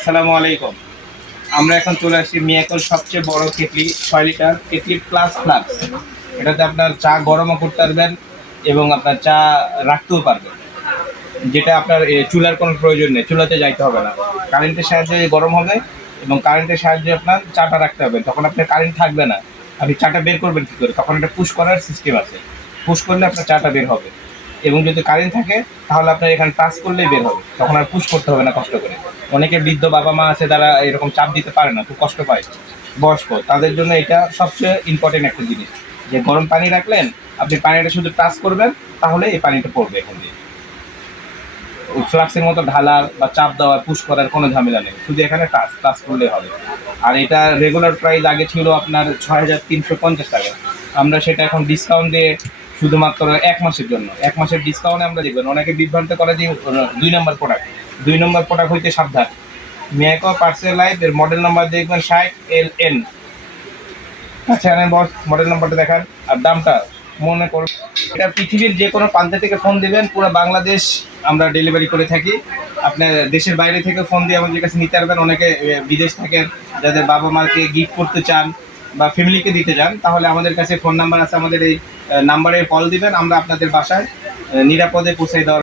আসসালামু আলাইকুম। আমরা এখন চলে আসছি মিয়াকল সবচেয়ে বড় কেটলি 6 লিটার কেটলি প্লাস ফ্লাক্স। এটাতে আপনার চা গরমও করতে পারবেন এবং আপনার চা রাখতেও পারবেন। যেটা আপনার চুলার কোনো প্রয়োজন নেই, চুলাতে যাইতে হবে না। কারেন্টের সাহায্যে গরম হবে এবং কারেন্টের সাহায্যে আপনার চাটা রাখতে হবে। তখন আপনার কারেন্ট থাকবে না। আপনি চাটা বের করবেন কী করে? তখন একটা পুশ করার সিস্টেম আছে। পুশ করলে আপনার চাটা বের হবে এবং যদি কারেন্ট থাকে তাহলে আপনার এখানে টাচ করলেই বের হবে। তখন আর পুশ করতে হবে না কষ্ট করে। অনেকে বৃদ্ধ বাবা-মা আছে যারা এরকম চাপ দিতে পারে না, খুব কষ্ট পায়, বয়স্ক। তাদের জন্য এটা সবচেয়ে ইম্পর্টেন্ট একটা জিনিস যে গরম পানি রাখলেন, আপনি পানিটা শুধু টাচ করবেন, তাহলে এই পানিটা পড়বে এখান দিয়ে। ফ্লাক্সের মতো ঢালার বা চাপ দেওয়ার পুশ করার কোনো ঝামেলা নেই, শুধু এখানে টাচ করলেই হবে। আর এটা রেগুলার প্রাইস আগে ছিল আপনার ৬,৩৫০ টাকা। আমরা সেটা এখন ডিসকাউন্ট দিয়ে শুধুমাত্র ১ মাসের জন্য, ১ মাসের ডিসকাউন্টে আমরা দেখবেন। অনেকে বিভ্রান্ত করে যে ২ নম্বর প্রোডাক্ট, ২ নম্বর প্রোডাক্ট হইতে সাবধান। মিয়াকো পার্সেল লাইফ এর মডেল নাম্বার দেখবেন ৬০LN। আচ্ছা বস, মডেল নাম্বারটা দেখান আর দামটা মনে করুন। এটা পৃথিবীর যে কোনো প্রান্ত থেকে ফোন দিবেন, পুরো বাংলাদেশ আমরা ডেলিভারি করে থাকি। আপনার দেশের বাইরে থেকে ফোন দিয়ে আমাদের কাছে নিতে পারবেন। অনেকে বিদেশ থাকেন, যাদের বাবা মাকে গিফট করতে চান বা ফ্যামিলিকে দিতে চান, তাহলে আমাদের কাছে ফোন নাম্বার আছে। আমাদের এই নাম্বারে কল দিবেন, আমরা আপনাদের বাসায় নিরাপদে পৌঁছে দেওয়ার